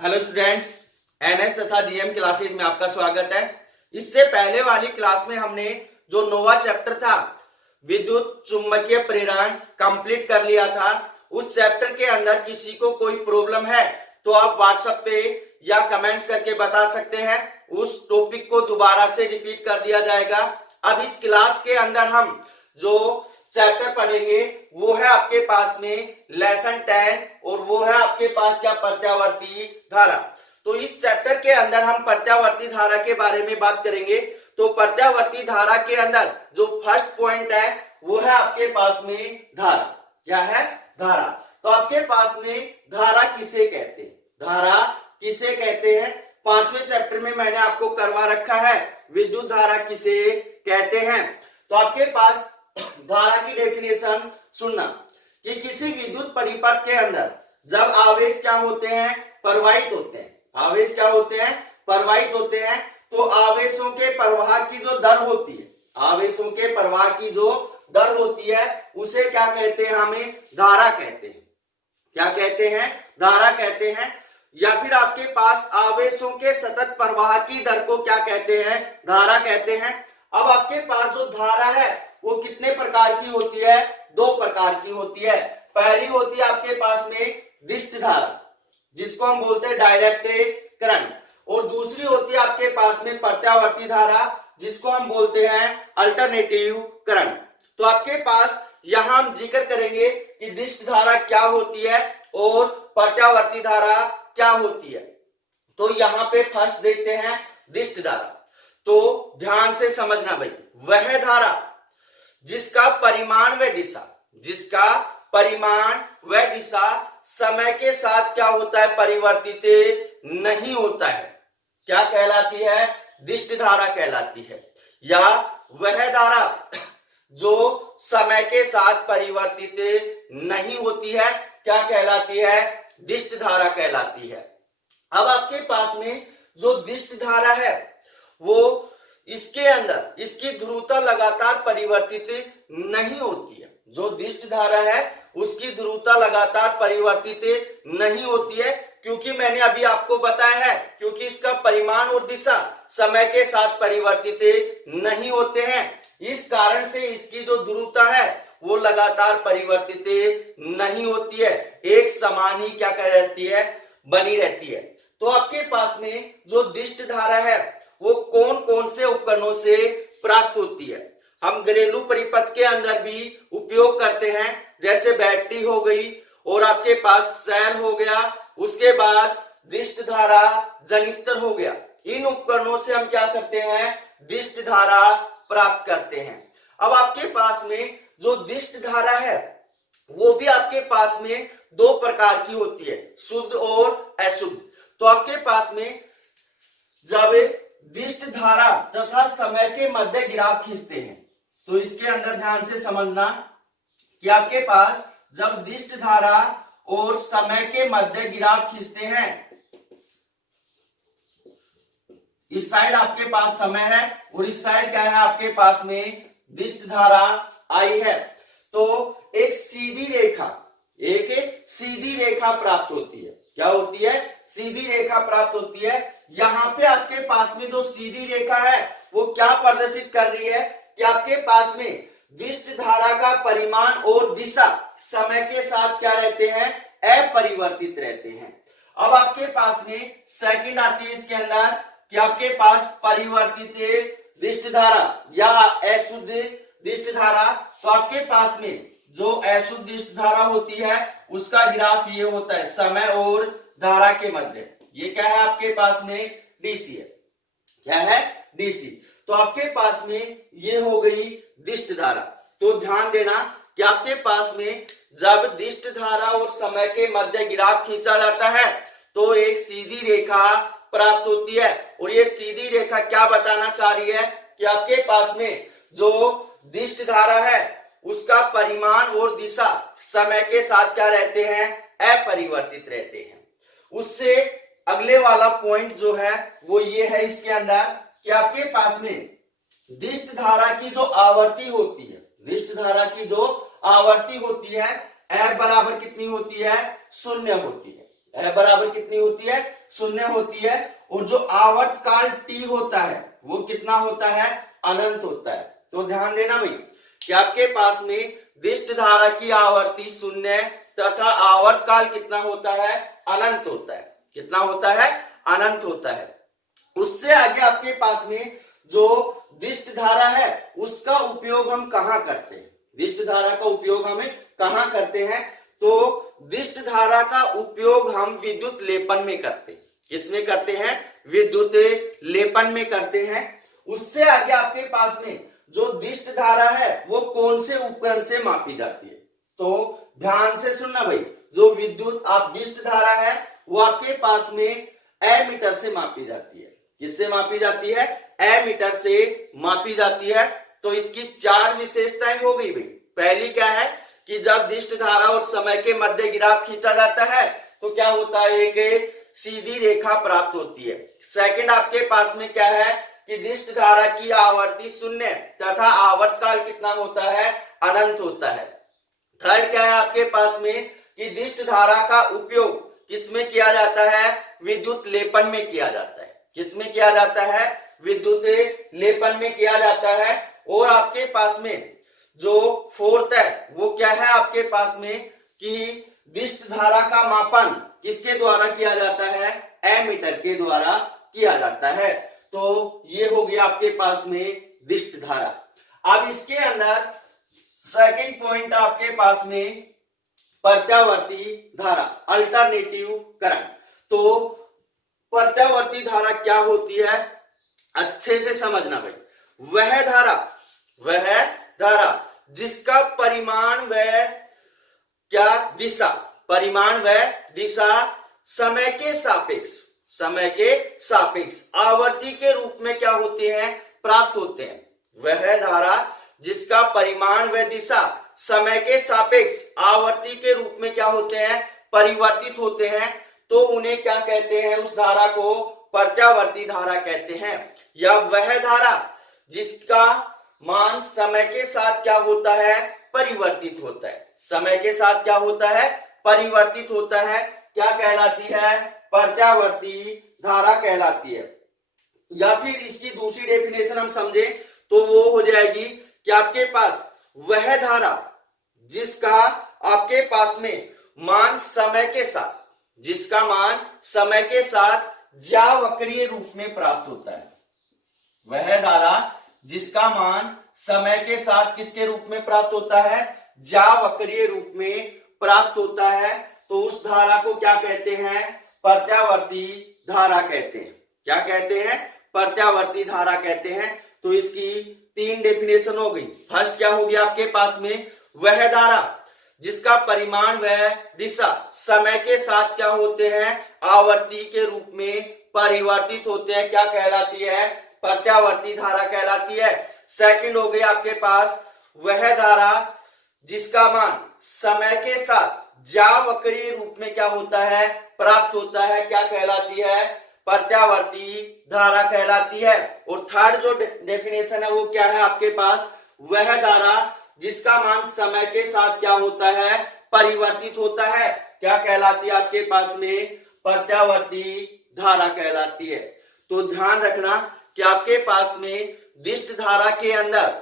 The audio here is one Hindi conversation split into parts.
हेलो स्टूडेंट्स, एनएस तथा जीएम क्लासेज में आपका स्वागत है। इससे पहले वाली क्लास में हमने जो नोवा चैप्टर था विद्युत चुंबकीय प्रेरण कंप्लीट कर लिया था। उस चैप्टर के अंदर किसी को कोई प्रॉब्लम है तो आप व्हाट्सएप पे या कमेंट्स करके बता सकते हैं। उस टॉपिक को दोबारा से रिपीट कर दिया जाएगा। अब इस क्लास के अंदर हम जो चैप्टर पढ़ेंगे वो है आपके पास में लेसन 10 और वो है आपके पास क्या, प्रत्यावर्ती धारा। तो इस चैप्टर के अंदर हम प्रत्यावर्ती धारा के बारे में बात करेंगे। तो प्रत्यावर्ती धारा के अंदर जो फर्स्ट पॉइंट है वो है आपके पास में धारा। क्या है? धारा। तो आपके पास में धारा किसे कहते हैं? धारा किसे कहते हैं? 5वें चैप्टर में मैंने आपको करवा रखा है विद्युत धारा किसे कहते हैं। तो आपके पास धारा की डेफिनेशन सुनना कि किसी विद्युत परिपथ के अंदर जब आवेश क्या होते हैं, प्रवाहित होते हैं। आवेश क्या होते हैं? प्रवाहित होते हैं। तो आवेशों के प्रवाह की जो दर होती है, आवेशों के प्रवाह की जो दर होती है उसे क्या कहते हैं? हमें धारा कहते हैं। क्या कहते हैं? धारा कहते हैं। या फिर आपके पास आवेशों के सतत प्रवाह की दर को क्या कहते हैं? धारा कहते हैं। अब आपके पास जो धारा है वो कितने प्रकार की होती है? 2 प्रकार की होती है। पहली होती है आपके पास में दिष्ट धारा, जिसको हम बोलते हैं डायरेक्ट करंट, और दूसरी होती है आपके पास में प्रत्यावर्ती धारा, जिसको हम बोलते हैं अल्टरनेटिव करंट। तो आपके पास यहां हम जिक्र करेंगे कि दिष्ट धारा क्या होती है और प्रत्यावर्ती धारा क्या होती है। तो यहां पे फर्स्ट देखते हैं दिष्ट धारा। तो ध्यान से समझना भाई, वह धारा जिसका परिमाण व दिशा समय के साथ क्या होता है? परिवर्तित नहीं होता है। क्या कहलाती है? दिष्ट धारा कहलाती है। या वह धारा जो समय के साथ परिवर्तित नहीं होती है क्या कहलाती है? दिष्ट धारा कहलाती है। अब आपके पास में जो दिष्ट धारा है वो इसके अंदर इसकी ध्रुवता लगातार परिवर्तित नहीं होती है। जो दिष्ट धारा है उसकी ध्रुवता लगातार परिवर्तित नहीं होती है, क्योंकि मैंने अभी आपको बताया है, क्योंकि इसका परिमाण और दिशा समय के साथ परिवर्तित नहीं होते हैं। इस कारण से इसकी जो ध्रुवता है वो लगातार परिवर्तित नहीं होती है, एक समान ही क्या कर रहती है? बनी रहती है। तो आपके पास में जो दिष्ट धारा है वो कौन कौन से उपकरणों से प्राप्त होती है? हम घरेलू परिपथ के अंदर भी उपयोग करते हैं, जैसे बैटरी हो गई और आपके पास सेल हो गया, उसके बाद दिष्ट धारा जनित्र हो गया। इन उपकरणों से हम क्या करते हैं? दिष्ट धारा प्राप्त करते हैं। अब आपके पास में जो दिष्ट धारा है वो भी आपके पास में 2 प्रकार की होती है, शुद्ध और अशुद्ध। तो आपके पास में जब दिष्ट धारा तथा समय के मध्य गिराव खींचते हैं, तो इसके अंदर ध्यान से समझना कि आपके पास जब दिष्ट धारा और समय के मध्य गिराव खींचते हैं, इस साइड आपके पास समय है और इस साइड क्या है? आपके पास में दिष्ट धारा आई है। तो एक सीधी रेखा प्राप्त होती है। क्या होती है? सीधी रेखा प्राप्त होती है। यहां पे आपके पास में जो सीधी रेखा है वो क्या प्रदर्शित कर रही है कि आपके पास में दिष्ट धारा का परिमाण और दिशा समय के साथ क्या रहते हैं? अपरिवर्तित रहते हैं। अब आपके पास में सेकंड आती है इसके अंदर कि आपके पास परिवर्तित दिष्ट धारा या अशुद्ध दिष्ट धारा। तो आपके पास में जो अशुद्ध दिष्ट धारा होती है उसका ग्राफ ये होता है, समय और धारा के मध्य। ये क्या है? आपके पास में डीसी है। क्या है? डीसी। तो आपके पास में ये हो गई दिष्ट धारा। तो ध्यान देना कि आपके पास में जब दिष्ट धारा और समय के मध्य गिराव खींचा जाता है तो एक सीधी रेखा प्राप्त होती है। और ये सीधी रेखा क्या बताना चाह रही है कि आपके पास में जो दिष्ट धारा है उसका परिमाण और दिशा समय के साथ क्या रहते हैं? अपरिवर्तित रहते हैं। उससे अगले वाला पॉइंट जो है वो ये है इसके अंदर कि आपके पास में दिष्ट धारा की जो आवर्ती होती है, दिष्ट धारा की जो आवर्ती होती है F बराबर कितनी होती है? 0 होती है। ए बराबर कितनी होती है, 0 होती है। और जो आवर्तकाल टी होता है वो कितना होता है, अनंत होता है। तो ध्यान देना भाई कि आपके पास में दिष्ट धारा की आवर्ती 0 तथा आवर्तकाल कितना होता है, अनंत होता है। कितना होता है, अनंत होता है। उससे आगे आपके पास में जो दिष्ट धारा है उसका उपयोग हम कहां करते हैं, दिष्ट धारा का उपयोग हमें कहां करते हैं, तो दिष्ट धारा का उपयोग हम विद्युत लेपन में करते हैं। किसमें करते हैं, विद्युत लेपन में करते हैं। उससे आगे आपके पास में जो दिष्ट धारा है वो कौन से उपकरण से मापी जाती है, तो ध्यान से सुनना भाई, जो विद्युत आप दिष्ट धारा है वो आपके पास में एमीटर से मापी जाती है। किससे मापी जाती है, एमीटर से मापी जाती है। तो इसकी 4 विशेषताएं हो गई भाई। पहली क्या है कि जब दिष्ट धारा और समय के मध्य ग्राफ खींचा जाता है तो क्या होता है, एक सीधी रेखा प्राप्त होती है। सेकंड आपके पास में क्या है कि दिष्ट धारा की आवर्ती 0 तथा आवर्तकाल कितना होता है, अनंत होता है। थर्ड क्या है आपके पास में कि दिष्ट धारा का उपयोग किसमें किया जाता है, विद्युत लेपन में किया जाता है। किसमें किया जाता है, विद्युत लेपन में किया जाता है। और आपके पास में जो फोर्थ है वो क्या है आपके पास में कि दिष्ट धारा का मापन किसके द्वारा किया जाता है, एमीटर के द्वारा किया जाता है। तो ये हो गया आपके पास में दिष्ट धारा। अब इसके अंदर सेकंड पॉइंट आपके पास में प्रत्यावर्ती धारा, अल्टरनेटिव करंट। तो प्रत्यावर्ती धारा क्या होती है, अच्छे से समझना भाई। वह धारा जिसका परिमाण व क्या दिशा, परिमाण व दिशा समय के सापेक्ष आवर्ती के रूप में क्या होते हैं, प्राप्त होते हैं। वह धारा जिसका परिमाण व दिशा समय के सापेक्ष आवर्ती के रूप में क्या होते हैं, परिवर्तित होते हैं, तो उन्हें क्या कहते हैं, उस धारा को प्रत्यावर्ती धारा कहते हैं। या वह धारा जिसका मान समय के साथ क्या होता है, परिवर्तित होता है। समय के साथ क्या होता है, परिवर्तित होता है, क्या कहलाती है, प्रत्यावर्ती धारा कहलाती है। या फिर इसकी दूसरी डेफिनेशन हम समझे तो वो हो जाएगी कि आपके पास वह धारा जिसका आपके पास में मान समय के साथ, जिसका मान समय के साथ ज्यावक्रीय रूप में प्राप्त होता है। वह धारा जिसका मान समय के साथ किसके रूप में प्राप्त होता है, ज्यावक्रीय रूप में प्राप्त होता है, तो उस धारा को क्या कहते हैं, प्रत्यावर्ती धारा कहते हैं। क्या कहते हैं, प्रत्यावर्ती धारा कहते हैं। तो इसकी 3 डेफिनेशन हो गई। फर्स्ट क्या हो गया आपके पास में, वह धारा जिसका परिमाण व दिशा समय के साथ क्या होते हैं, आवर्ती के रूप में परिवर्तित होते हैं, क्या कहलाती है, प्रत्यावर्ती धारा कहलाती है। सेकंड हो गया आपके पास वह धारा जिसका मान समय के साथ ज्यावक्रीय रूप में क्या होता है, प्राप्त होता है, क्या कहलाती है, प्रत्यावर्ती धारा कहलाती है। और थर्ड जो डेफिनेशन है वो क्या है आपके पास, वह धारा जिसका मान समय के साथ क्या होता है, परिवर्तित होता है, क्या कहलाती है आपके पास में, प्रत्यावर्ती धारा कहलाती है। तो ध्यान रखना कि आपके पास में दिष्ट धारा के अंदर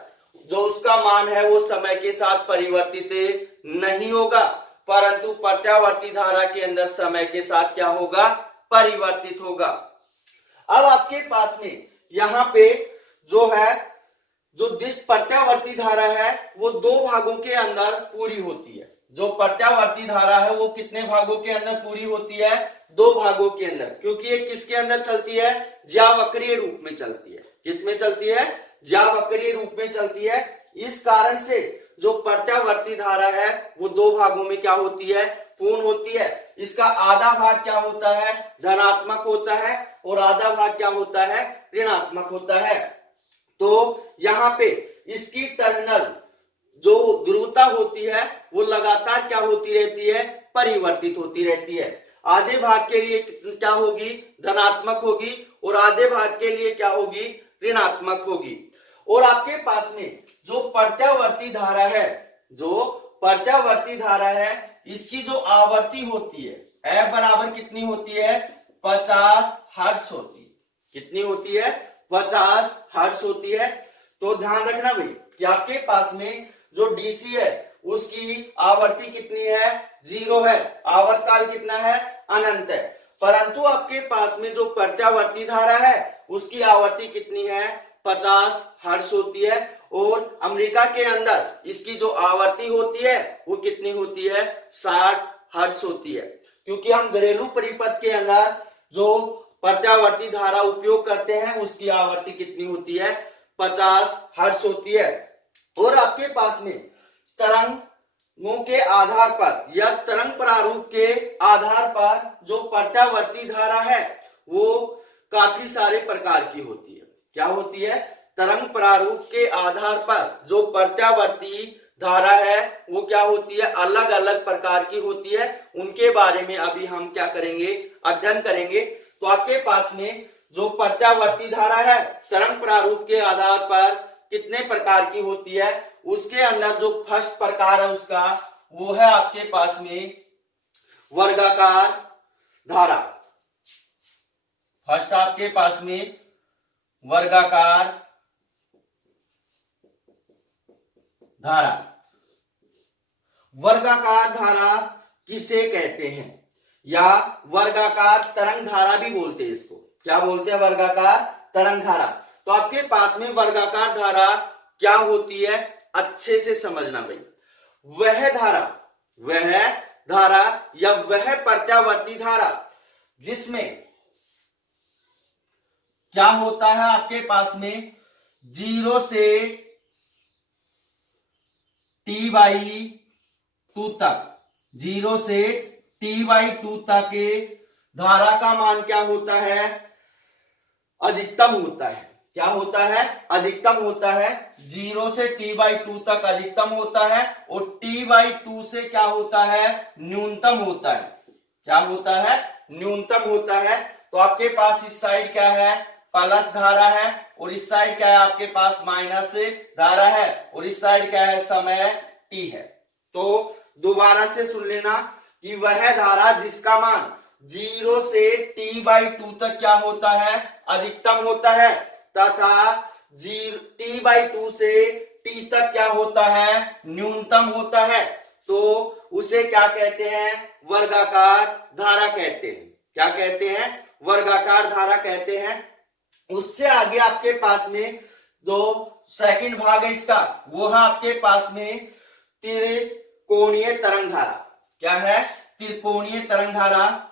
जो उसका मान है वो समय के साथ परिवर्तित नहीं होगा, परंतु प्रत्यावर्ती धारा के अंदर समय के साथ क्या होगा, परिवर्तित होगा। अब आपके पास में यहां पे जो है, जो दिष्ट प्रत्यावर्ती धारा है वो 2 भागों के अंदर पूरी होती है। जो प्रत्यावर्ती धारा है वो कितने भागों के अंदर पूरी होती है, 2 भागों के अंदर, क्योंकि ये किसके अंदर चलती है, ज्यावक्रीय रूप में चलती है। किसमें चलती है, ज्यावक्रीय रूप में चलती है। इस कारण से जो प्रत्यावर्ती धारा है वो 2 भागों में क्या होती है, पूर्ण होती है। इसका आधा भाग क्या होता है, धनात्मक होता है, और आधा भाग क्या होता है, ऋणात्मक होता है। तो यहाँ पे इसकी टर्मिनल जो ध्रुवता होती है वो लगातार क्या होती रहती है, परिवर्तित होती रहती है। आधे भाग के लिए क्या होगी, धनात्मक होगी, और आधे भाग के लिए क्या होगी, ऋणात्मक होगी। और आपके पास में जो प्रत्यावर्ती धारा है, जो प्रत्यावर्ती धारा है, इसकी जो आवर्ती होती है, एफ बराबर कितनी होती है 50 हर्ट्ज होती है। कितनी होती है 50 हर्ट्ज होती है। तो ध्यान रखना भाई कि आपके पास में जो डीसी है उसकी आवर्ती कितनी है 0 है, आवर्तकाल कितना है अनंत है। परंतु आपके पास में जो प्रत्यावर्ती धारा है उसकी आवर्ती कितनी है 50 हर्ट्ज होती है। और अमेरिका के अंदर इसकी जो आवर्ती होती है वो कितनी होती है 60 हर्ट्ज होती है। क्योंकि हम घरेलू परिपथ के अंदर जो प्रत्यावर्ती धारा उपयोग करते हैं उसकी आवर्ती कितनी होती है 50 हर्ट्ज होती है। और आपके पास में तरंगों के आधार पर या तरंग प्रारूप के आधार पर जो प्रत्यावर्ती धारा है वो काफी सारे प्रकार की होती है। क्या होती है तरंग प्रारूप के आधार पर जो प्रत्यावर्ती धारा है वो क्या होती है अलग अलग प्रकार की होती है। उनके बारे में अभी हम क्या करेंगे अध्ययन करेंगे। तो आपके पास में जो प्रत्यावर्ती धारा है तरंग प्रारूप के आधार पर कितने प्रकार की होती है उसके अंदर जो फर्स्ट प्रकार है उसका वो है आपके पास में वर्गाकार धारा। फर्स्ट आपके पास में वर्गाकार धारा। वर्गाकार धारा किसे कहते हैं या वर्गाकार तरंग धारा भी बोलते हैं इसको। क्या बोलते हैं वर्गाकार तरंग धारा। तो आपके पास में वर्गाकार धारा क्या होती है अच्छे से समझना भाई। वह धारा या वह प्रत्यावर्ती धारा जिसमें क्या होता है आपके पास में 0 से T/2 तक 0 से T/2 तक के धारा का मान क्या होता है अधिकतम होता है। क्या होता है अधिकतम होता है। 0 से T/2 तक अधिकतम होता है और T/2 से क्या होता है न्यूनतम होता है। क्या होता है न्यूनतम होता है। तो आपके पास इस साइड क्या है प्लस धारा है और इस साइड क्या है आपके पास माइनस धारा है और इस साइड क्या है समय t है। तो दोबारा से सुन लेना कि वह धारा जिसका मान 0 से T/2 तक क्या होता है अधिकतम होता है तथा T/2 से T तक क्या होता है न्यूनतम होता है तो उसे क्या कहते हैं वर्गाकार धारा कहते हैं। क्या कहते हैं वर्गाकार धारा कहते हैं। उससे आगे आपके पास में जो सेकंड भाग है इसका वो है आपके पास में त्रिकोणीय तरंग धारा। क्या है त्रिकोणीय तरंग धारा।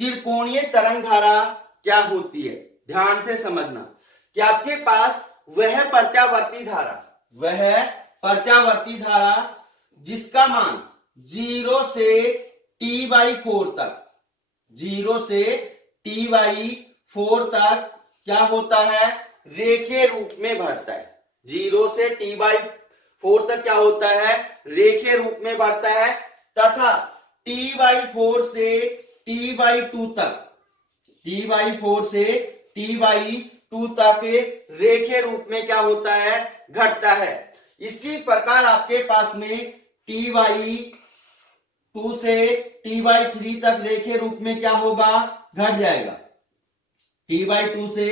त्रिकोणीय तरंग धारा क्या होती है ध्यान से समझना कि आपके पास वह प्रत्यावर्ती धारा जिसका मान 0 से T/4 तक 0 से T/4 तक क्या होता है रेखीय रूप में बढ़ता है। 0 से T/4 तक क्या होता है रेखीय रूप में बढ़ता है तथा T/4 से T/2 तक T/4 से T/2 तक रेखीय रूप में क्या होता है घटता है। इसी प्रकार आपके पास में T/2 से T/3 तक रेखीय रूप में क्या होगा घट जाएगा। T/2 से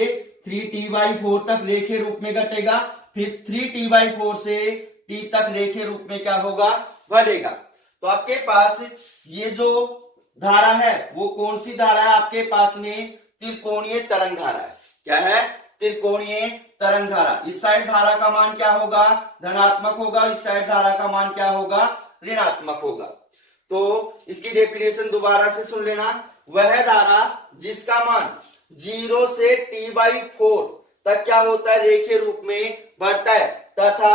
3 T/4 तक रेखीय रूप में घटेगा फिर 3 T/4 से T तक रेखीय रूप में क्या होगा बढ़ेगा। तो आपके पास ये जो धारा है वो कौन सी धारा है आपके पास में त्रिकोणीय तरंग धारा है। क्या है त्रिकोणीय तरंग धारा। इस साइड धारा का मान क्या होगा धनात्मक होगा इस साइड धारा का मान क्या होगा ऋणात्मक होगा। तो इसकी डेफिनेशन दोबारा से सुन लेना। वह धारा जिसका मान 0 से T/4 तक क्या होता है रेखीय रूप में बढ़ता है तथा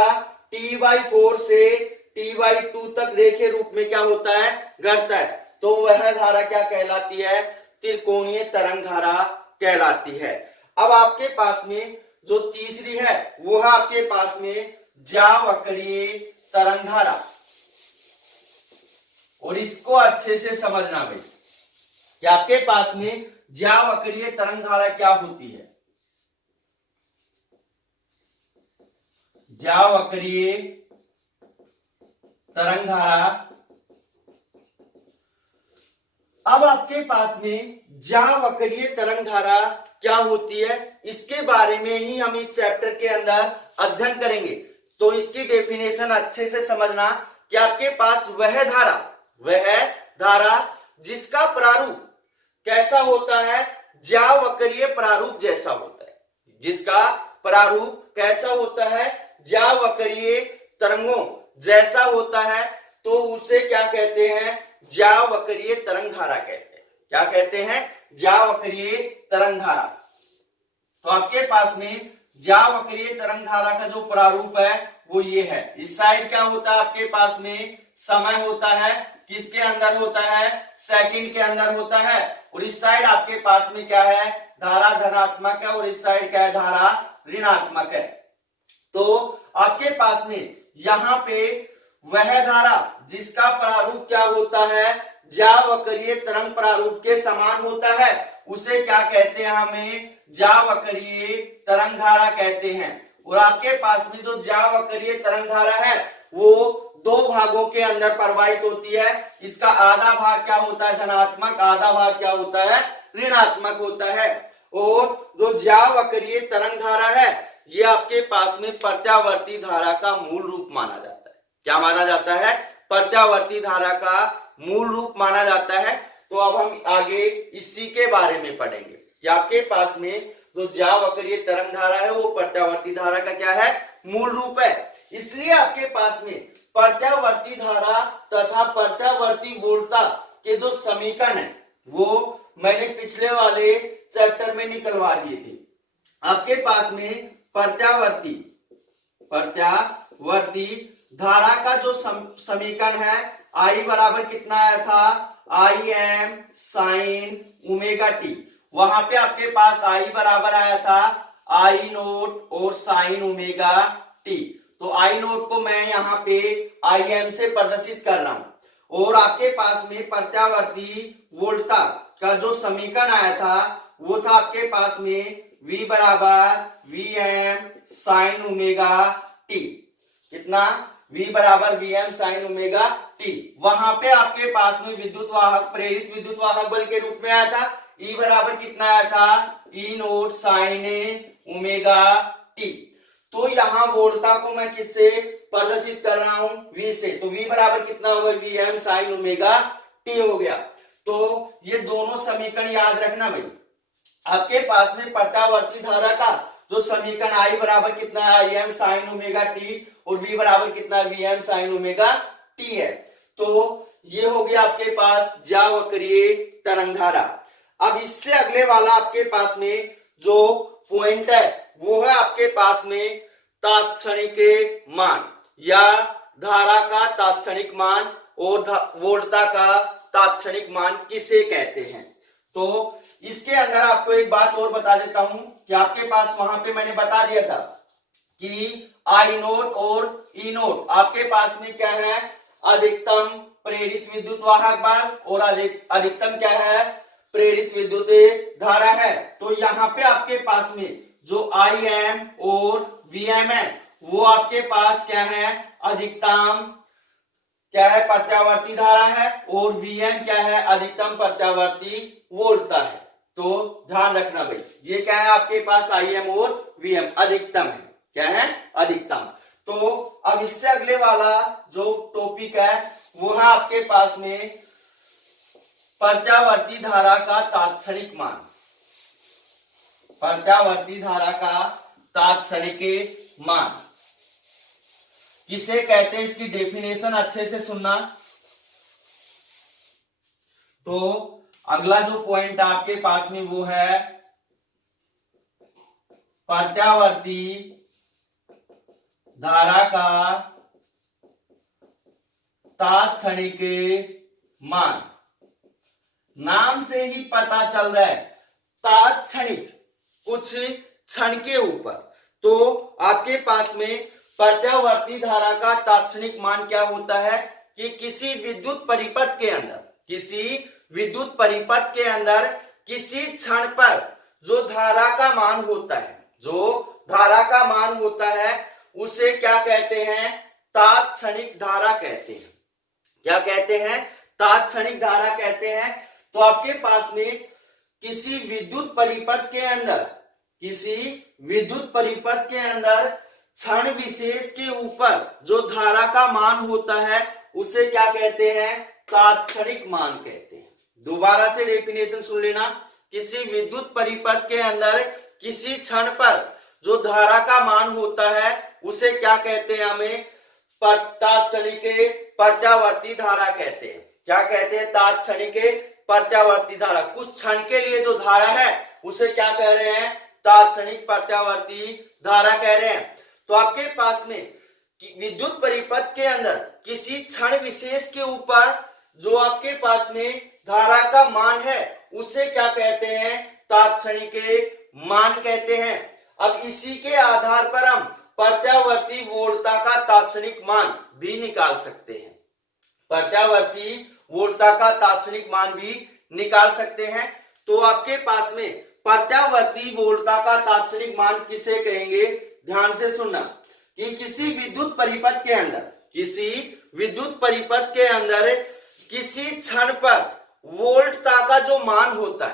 T/4 से T/2 तक रेखीय रूप में क्या होता है घटता है तो वह धारा क्या कहलाती है त्रिकोणीय तरंग धारा कहलाती है। अब आपके पास में जो तीसरी है वो है आपके पास में ज्यावक्रीय तरंग धारा। और इसको अच्छे से समझना भाई कि आपके पास में ज्यावक्रीय तरंग धारा क्या होती है। ज्यावक्रीय तरंग धारा। अब आपके पास में ज्यावक्रीय तरंग धारा क्या होती है, इसके बारे में ही हम इस चैप्टर के अंदर अध्ययन करेंगे। तो इसकी डेफिनेशन अच्छे से समझना कि आपके पास वह धारा जिसका प्रारूप कैसा होता है, ज्यावक्रीय प्रारूप जैसा होता है, जिसका प्रारूप कैसा होता है, ज्यावक्रीय तरंगों जैसा होता है, तो उसे क्या कहते हैं, ज्यावक्रीय तरंग धारा कहते हैं। क्या कहते हैं, ज्यावक्रीय तरंग धारा। तो आपके पास में ज्यावक्रीय तरंग धारा का जो प्रारूप है वो ये है। इस साइड क्या होता है, आपके पास में समय होता है, किसके अंदर होता है, सेकंड के अंदर होता है। और इस साइड आपके पास में क्या है, धारा धनात्मक है, और इस साइड क्या है, धारा ऋणात्मक है। तो आपके पास में यहाँ पे वह धारा जिसका प्रारूप क्या होता है, ज्यावक्रीय तरंग प्रारूप के समान होता है, उसे क्या कहते हैं, हमें ज्यावक्रीय तरंग धारा कहते हैं। और आपके पास में जो ज्यावक्रीय तरंग धारा है वो दो भागों के अंदर प्रवाहित होती है। इसका आधा भाग क्या होता है, धनात्मक, आधा भाग क्या होता है, ऋणात्मक होता है। और जो ज्यावक्रीय तरंग धारा है ये आपके पास में प्रत्यावर्ती धारा का मूल रूप माना जाता है। क्या माना जाता है, प्रत्यावर्ती धारा का मूल रूप माना जाता है। तो अब हम आगे इसी के बारे में पढ़ेंगे कि आपके पास में जो ज्यावक्रीय तरंग धारा है वो प्रत्यावर्ती धारा का क्या है, मूल रूप है। इसलिए आपके पास में प्रत्यावर्ती धारा तथा प्रत्यावर्ती वोल्टता के जो समीकरण है वो मैंने पिछले वाले चैप्टर में निकलवा दिए थे। आपके पास में प्रत्यावर्ती धारा का जो समीकरण है, आई बराबर कितना आया था, आई एम साइन ओमेगा टी। वहां पे आपके पास आई बराबर आया था आई नोट और साइन ओमेगा टी। तो आई नोट को मैं यहाँ पे आई एम से प्रदर्शित कर रहा हूं। और आपके पास में प्रत्यावर्ती वोल्टता का जो समीकरण आया था वो था आपके पास में V बराबर V M sine omega T. कितना, V बराबर V M sine omega T. वहां पे आपके पास में विद्युत वाहक, प्रेरित विद्युत वाहक बल के रूप में आया था, E बराबर कितना आया था, E note sign omega T. तो यहाँ वोल्टता को मैं किससे प्रदर्शित कर रहा हूं, V से। तो V बराबर कितना होगा, V M sine omega T हो गया। तो ये दोनों समीकरण याद रखना भाई। आपके पास में प्रत्यावर्ती धारा का जो समीकरण आई बराबर कितना है, I M sine omega T, और V बराबर कितना, V M sine omega T है। तो ये हो गया आपके पास ज्यावक्रीय तरंग धारा। अब इससे अगले वाला आपके पास में जो पॉइंट है वो है आपके पास में तात्क्षणिक मान, या धारा का तात्क्षणिक मान और वोल्टता का तात्क्षणिक मान किसे कहते हैं। तो इसके अंदर आपको एक बात और बता देता हूं कि आपके पास वहां पे मैंने बता दिया था कि आई नोट और ई नोट आपके पास में क्या है, अधिकतम प्रेरित विद्युत वाहक बल और अधिकतम क्या है, प्रेरित विद्युत धारा है। तो यहाँ पे आपके पास में जो आई एम और वी एम है वो आपके पास क्या है, अधिकतम क्या है, प्रत्यावर्ती धारा है, और वी एम क्या है, अधिकतम प्रत्यावर्ती वोल्टता है। तो ध्यान रखना भाई, ये क्या है आपके पास, आई एम और वी एम अधिकतम है, क्या है, अधिकतम। तो अब इससे अगले वाला जो टॉपिक है वो है आपके पास में प्रत्यावर्ती धारा का तात्क्षणिक मान। प्रत्यावर्ती धारा का तात्क्षणिक मान किसे कहते हैं, इसकी डेफिनेशन अच्छे से सुनना। तो अगला जो पॉइंट आपके पास में वो है प्रत्यावर्ती धारा का तात्क्षणिक मान। नाम से ही पता चल रहा है तात्क्षणिक, कुछ क्षण के ऊपर। तो आपके पास में प्रत्यावर्ती धारा का तात्क्षणिक मान क्या होता है कि किसी विद्युत परिपथ के अंदर किसी क्षण पर जो धारा का मान होता है, उसे क्या कहते हैं? तात्क्षणिक धारा कहते हैं। क्या कहते हैं? तात्क्षणिक धारा कहते हैं। तो आपके पास में किसी विद्युत परिपथ के अंदर क्षण विशेष के ऊपर जो धारा का मान होता है उसे क्या कहते हैं? तात्क्षणिक मान कहते हैं। दोबारा से डेफिनेशन सुन लेना। किसी विद्युत परिपथ के अंदर किसी क्षण पर जो धारा का मान होता है उसे क्या कहते हैं? हमें तात्क्षणिक प्रत्यावर्ती धारा कहते हैं। क्या कहते हैं? तात्क्षणिक प्रत्यावर्ती धारा। कुछ क्षण के लिए जो धारा है उसे क्या कह रहे हैं? तात्क्षणिक प्रत्यावर्ती धारा कह रहे हैं। तो आपके पास में विद्युत परिपथ के अंदर किसी क्षण विशेष के ऊपर जो आपके पास में धारा का मान है उसे क्या कहते हैं? तात्क्षणिक मान कहते हैं। अब इसी के आधार पर हम प्रत्यावर्ती वोल्टता का तात्क्षणिक मान भी निकाल सकते हैं। प्रत्यावर्ती वोल्टता का तात्क्षणिक मान भी निकाल सकते हैं। तो आपके पास में प्रत्यावर्ती वोल्टता का तात्क्षणिक मान किसे कहेंगे? ध्यान से सुनना कि किसी विद्युत परिपथ के अंदर किसी क्षण पर वोल्टता का जो मान होता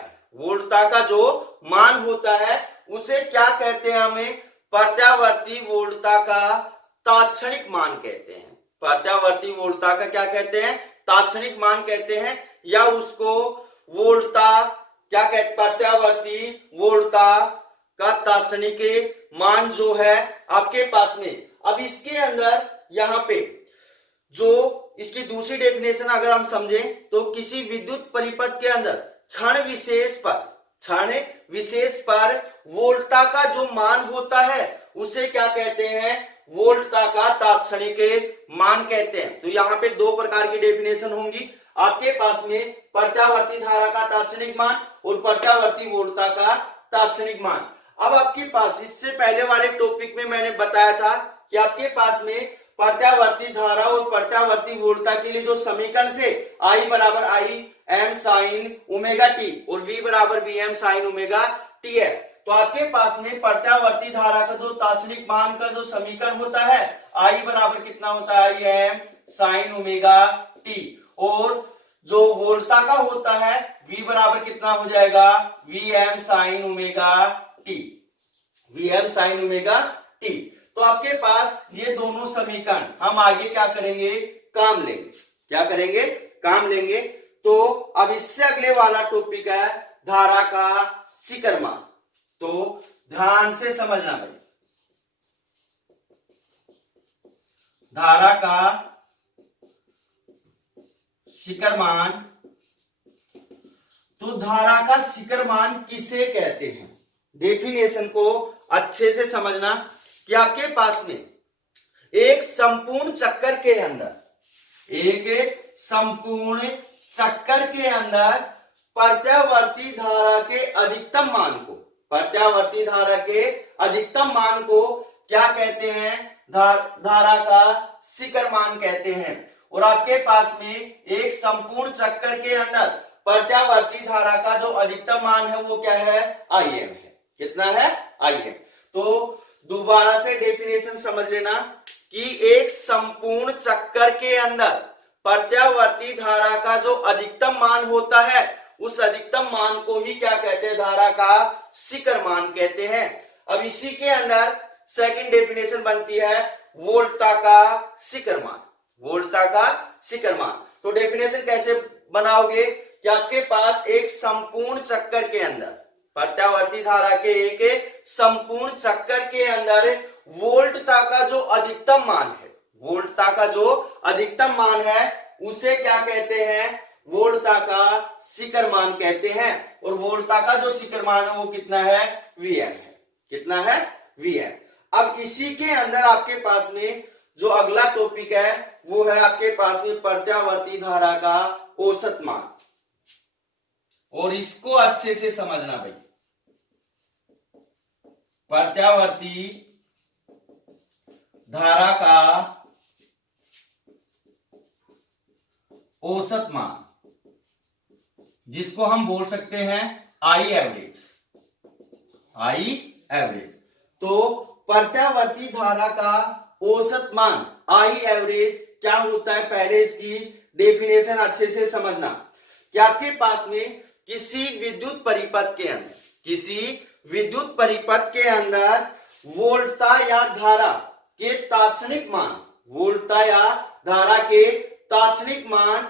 है उसे क्या कहते हैं? हमें प्रत्यावर्ती वोल्टता का तात्क्षणिक मान कहते हैं। प्रत्यावर्ती वोल्टता का क्या कहते हैं? तात्क्षणिक मान कहते हैं, या उसको वोल्टता क्या कहते? प्रत्यावर्ती वोल्टता का तात्क्षणिक मान जो है आपके पास में। अब इसके अंदर यहाँ पे जो इसकी दूसरी डेफिनेशन अगर हम समझें तो किसी विद्युत परिपथ के अंदर क्षण विशेष पर वोल्टता का जो मान होता है उसे क्या कहते हैं? वोल्टता का तात्क्षणिक मान कहते हैं। तो यहाँ पे दो प्रकार की डेफिनेशन होंगी आपके पास में, प्रत्यावर्ती धारा का तात्क्षणिक मान और प्रत्यावर्ती वोल्टता का तात्क्षणिक मान। अब आपके पास इससे पहले वाले टॉपिक में मैंने बताया था कि आपके पास में प्रत्यावर्ती धारा और प्रत्यावर्ती वोल्टता के लिए जो समीकरण थे I बराबर I m sign omega T और V बराबर Vm साइन ओमेगा टी है। तो आपके पास में प्रत्यावर्ती धारा का जो तात्क्षणिक मान का जो समीकरण होता है I बराबर कितना होता है? I m sign omega T, और जो वोल्टता का होता है V बराबर कितना हो जाएगा? Vm sign omega T, Vm sign omega T. तो आपके पास ये दोनों समीकरण हम आगे क्या करेंगे? काम लेंगे। क्या करेंगे? काम लेंगे। तो अब इससे अगले वाला टॉपिक है धारा का शिखर मान। तो ध्यान से समझना भाई, धारा का शिखर मान। तो धारा का शिखर मान किसे कहते हैं? डेफिनेशन को अच्छे से समझना कि आपके पास में एक संपूर्ण चक्कर के अंदर प्रत्यावर्ती धारा के अधिकतम मान को क्या कहते हैं? धारा का शिखर मान कहते हैं। और आपके पास में एक संपूर्ण चक्कर के अंदर प्रत्यावर्ती धारा का जो अधिकतम मान है वो क्या है? Im है। कितना है? Im। तो दोबारा से डेफिनेशन समझ लेना कि एक संपूर्ण चक्कर के अंदर प्रत्यावर्ती धारा का जो अधिकतम मान होता है उस अधिकतम मान को ही क्या कहते हैं? धारा का शिखर मान कहते हैं। अब इसी के अंदर सेकंड डेफिनेशन बनती है वोल्टता का शिखर मान। तो डेफिनेशन कैसे बनाओगे कि आपके पास एक संपूर्ण चक्कर के अंदर प्रत्यावर्ती धारा के एक संपूर्ण चक्कर के अंदर वोल्टता का जो अधिकतम मान है उसे क्या कहते हैं? वोल्टता का शिखर मान कहते हैं। और वोल्टता का जो शिखर मान है वो कितना है? Vm है। कितना है? Vm। अब इसी के अंदर आपके पास में जो अगला टॉपिक है वो है आपके पास में प्रत्यावर्ती धारा का औसत मान। और इसको अच्छे से समझना भाई, प्रत्यावर्ती धारा का औसत मान जिसको हम बोल सकते हैं I एवरेज। तो प्रत्यावर्ती धारा का औसत मान आई एवरेज क्या होता है, पहले इसकी डेफिनेशन अच्छे से समझना कि आपके पास में किसी विद्युत परिपथ के अंदर वोल्टता या धारा के तात्क्षणिक मान, वोल्टता या धारा के तात्क्षणिक मान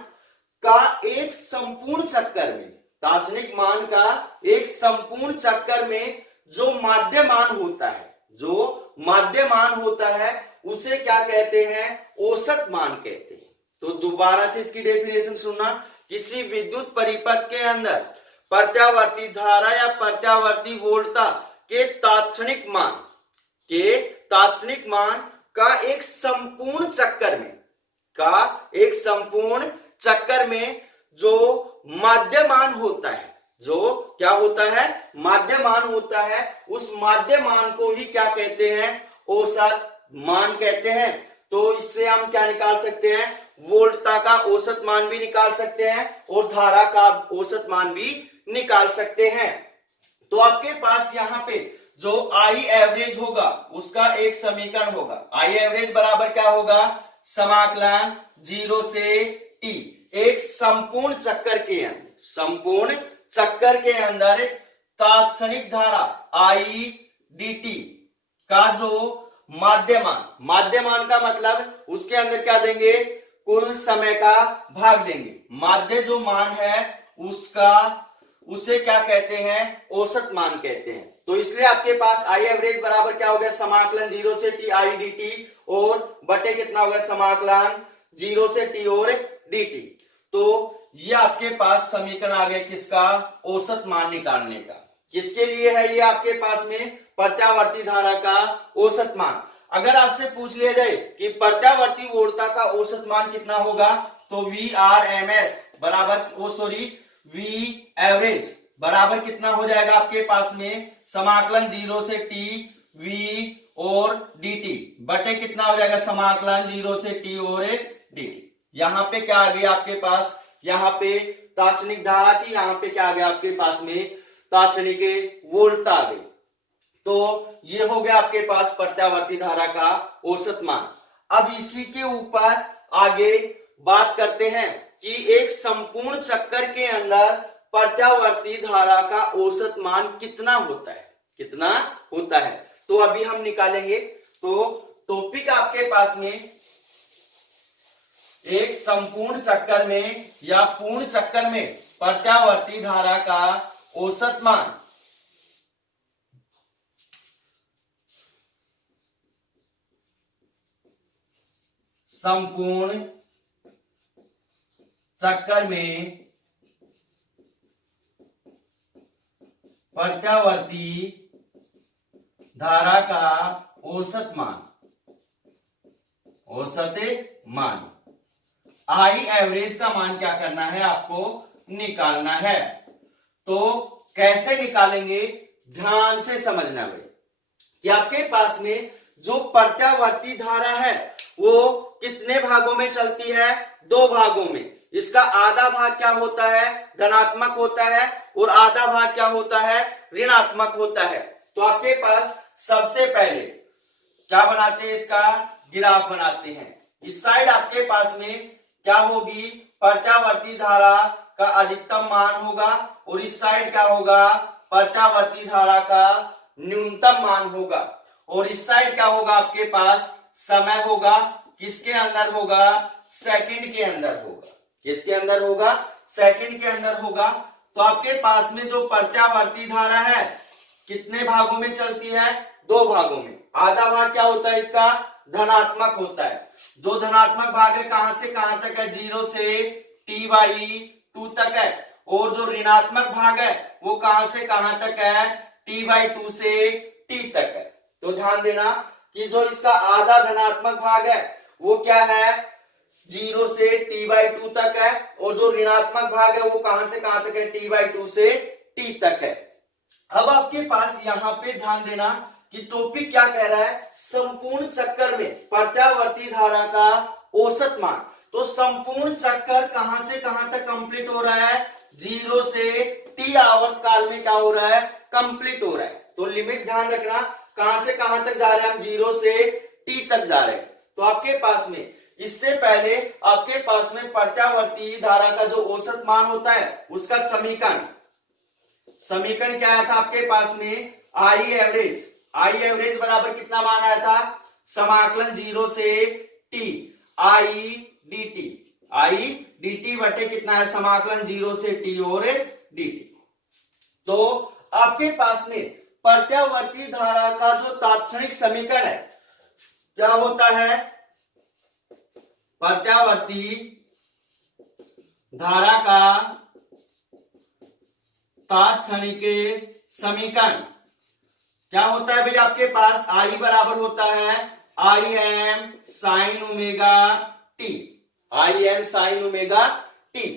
का एक संपूर्ण चक्कर में, तात्क्षणिक मान का एक संपूर्ण चक्कर में जो माध्यमान होता है उसे क्या कहते हैं, औसत मान कहते हैं। तो दोबारा से इसकी डेफिनेशन सुनना, किसी विद्युत परिपथ के अंदर प्रत्यावर्ती धारा या प्रत्यावर्ती वोल्टता के तात्क्षणिक मान का एक संपूर्ण चक्कर में जो माध्यमान होता है, जो क्या होता है, माध्यमान होता है, उस माध्यमान को ही क्या कहते हैं, औसत मान कहते हैं। तो इससे हम क्या निकाल सकते हैं, वोल्टता का औसत मान भी निकाल सकते हैं और धारा का औसत मान भी निकाल सकते हैं। तो आपके पास यहाँ पे जो आई एवरेज होगा उसका एक समीकरण होगा, आई एवरेज बराबर क्या होगा, समाकलन 0 से t, एक संपूर्ण चक्कर के अंदर तात्क्षणिक धारा आई dt का जो माध्यमान का मतलब उसके अंदर क्या देंगे, कुल समय का भाग देंगे, माध्य जो मान है उसे क्या कहते हैं, औसत मान कहते हैं। तो इसलिए आपके पास आई एवरेज बराबर क्या हो गया, समाकलन 0 से t आई dt और बटे कितना होगा, समाकलन 0 से t और dt। तो ये आपके पास समीकरण आ गया किसका, औसत मान निकालने का। किसके लिए है ये, आपके पास में प्रत्यावर्ती धारा का औसत मान। अगर आपसे पूछ लिया जाए कि प्रत्यावर्ती वोल्टता का औसत मान कितना होगा, तो VRMS बराबर V एवरेज बराबर कितना हो जाएगा आपके पास में, समाकलन 0 से t V और dt बटे कितना हो जाएगा, समाकलन 0 से t और dt। यहाँ पे क्या आ गया आपके पास, यहाँ पे तात्क्षणिक धारा थी, यहाँ पे क्या आ गया आपके पास में, तात्क्षणिक वोल्टता आ गई। तो ये हो गया आपके पास प्रत्यावर्ती धारा का औसत मान। अब इसी के ऊपर आगे बात करते हैं कि एक संपूर्ण चक्कर के अंदर प्रत्यावर्ती धारा का औसत मान कितना होता है, तो अभी हम निकालेंगे। तो टॉपिक आपके पास में एक संपूर्ण चक्कर में या पूर्ण चक्कर में प्रत्यावर्ती धारा का औसत मान, संपूर्ण चक्कर में प्रत्यावर्ती धारा का औसत मान आई एवरेज का मान क्या करना है, आपको निकालना है। तो कैसे निकालेंगे, ध्यान से समझना भाई कि आपके पास में जो प्रत्यावर्ती धारा है वो कितने भागों में चलती है, 2 भागों में। इसका आधा भाग क्या होता है, धनात्मक होता है और आधा भाग क्या होता है, ऋणात्मक होता है। तो आपके पास सबसे पहले क्या बनाते हैं, इसका ग्राफ बनाते हैं। इस साइड आपके पास में क्या होगी, प्रत्यावर्ती धारा का अधिकतम मान होगा और इस साइड क्या होगा, प्रत्यावर्ती धारा का न्यूनतम मान होगा। और इस साइड क्या होगा, आपके पास समय होगा, किसके अंदर होगा, सेकंड के अंदर होगा। किसके अंदर होगा, सेकंड के अंदर होगा। तो आपके पास में जो प्रत्यावर्ती धारा है कितने भागों में चलती है, 2 भागों में। आधा भाग क्या होता है, इसका धनात्मक होता है। जो धनात्मक भाग है कहां से कहां तक है, 0 से t/2 तक है। और जो ऋणात्मक भाग है वो कहां से कहां तक है, t/2 से t तक है। तो ध्यान देना कि जो इसका आधा धनात्मक भाग है वो क्या है, 0 से t/2 तक है। और जो ऋणात्मक भाग है वो कहां से कहां तक है, t/2 से t तक है। अब आपके पास यहां पे ध्यान देना कि टॉपिक क्या कह रहा है, संपूर्ण चक्कर में प्रत्यावर्ती धारा का औसत मान। तो संपूर्ण चक्कर कहां से कहां तक कंप्लीट हो रहा है, 0 से t आवर्त काल में क्या हो रहा है, कंप्लीट हो रहा है। तो लिमिट ध्यान रखना, कहां से कहां तक जा रहे हैं हम, 0 से t तक जा रहे हैं। तो आपके पास में इससे पहले आपके पास में प्रत्यावर्ती धारा का जो औसत मान होता है उसका समीकरण क्या आया था आपके पास में, आई एवरेज बराबर कितना मान आया था, समाकलन 0 से t आई dt बटे कितना है, समाकलन 0 से t और dt। तो आपके पास में प्रत्यावर्ती धारा का जो तात्क्षणिक समीकरण है क्या होता है, प्रत्यावर्ती धारा का तात्क्षणिक समीकरण क्या होता है भाई, आपके पास I बराबर होता है I M sine omega T.